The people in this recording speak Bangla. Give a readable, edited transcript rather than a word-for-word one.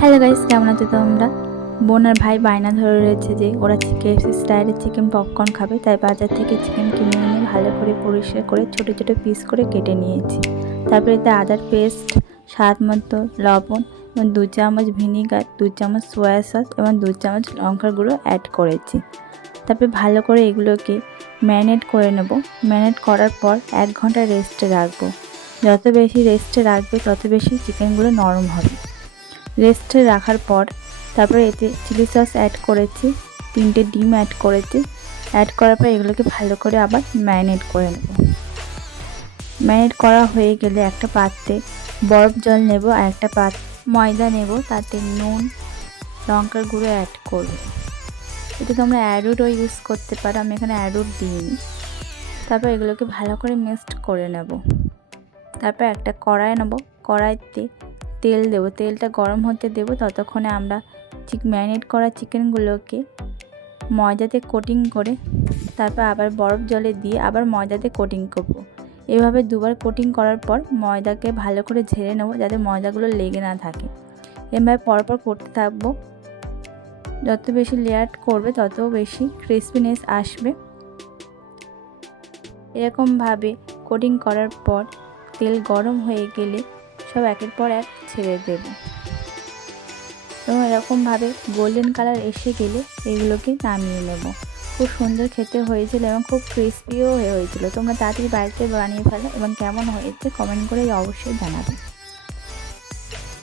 হ্যালো গাইস, কেমন আছো তোমরা? বোন আর ভাই বায়না ধরে রয়েছে যে ওরা কেএফসি স্টাইলের চিকেন পপকর্ন খাবে, তাই বাজার থেকে চিকেন কিনে এনে ভালো করে পরিষ্কার করে ছোট ছোট পিস করে কেটে নিয়েছি। তারপরে এতে আদার পেস্ট, স্বাদ মতো লবণ এবং 2 চামচ ভিনিগার, 2 চামচ সয়া সস এবং 2 চামচ লঙ্কার গুঁড়ো অ্যাড করেছি। তারপরে ভালো করে এগুলোকে ম্যারিনেট করে নেব। ম্যারিনেট করার পর 1 ঘন্টা রেস্টে রাখবো। যত বেশি রেস্টে রাখবে তত বেশি চিকেনগুলো নরম হবে। রেস্টে রাখার পর তারপরে এতে চিলি সস অ্যাড করেছি, 3টে ডিম অ্যাড করেছি। অ্যাড করার পর এগুলোকে ভালো করে আবার ম্যারিনেট করে নেব। ম্যারিনেট করা হয়ে গেলে একটা পাত্রে বরফ জল নেব আর একটা ময়দা নেব, তাতে নুন, লঙ্কার গুঁড়ো অ্যাড করব। এতে তোমরা অ্যারোটও ইউজ করতে পারো, আমি এখানে অ্যারোট দিইনি। তারপর এগুলোকে ভালো করে মিক্সড করে নেব। তারপর একটা কড়াই নেব, কড়াইতে তেল দেবো, তেলটা গরম হতে দেবো। ততক্ষণে আমরা ম্যারিনেট করা চিকেনগুলোকে ময়দাতে কোটিং করে তারপর আবার বরফ জলে দিয়ে আবার ময়দাতে কোটিং করব। এভাবে দুবার কোটিং করার পর ময়দাকে ভালো করে ঝেড়ে নেব, যাতে ময়দাগুলো লেগে না থাকে। এভাবে পরপর করতে থাকবো। যত বেশি লেয়ার করবে তত বেশি ক্রিসপিনেস আসবে। এরকমভাবে কোটিং করার পর তেল গরম হয়ে গেলে সব একের পর এক ছেড়ে দেব এবং এরকমভাবে গোল্ডেন কালার এসে গেলে এগুলোকে নামিয়ে নেব। খুব সুন্দর খেতে হয়েছিল এবং খুব ক্রিস্পিও হয়েছিল। তোমরা তাড়াতাড়ি বাড়িতে বানিয়ে ফেলো এবং কেমন হয়েছে কমেন্ট করে অবশ্যই জানাবে।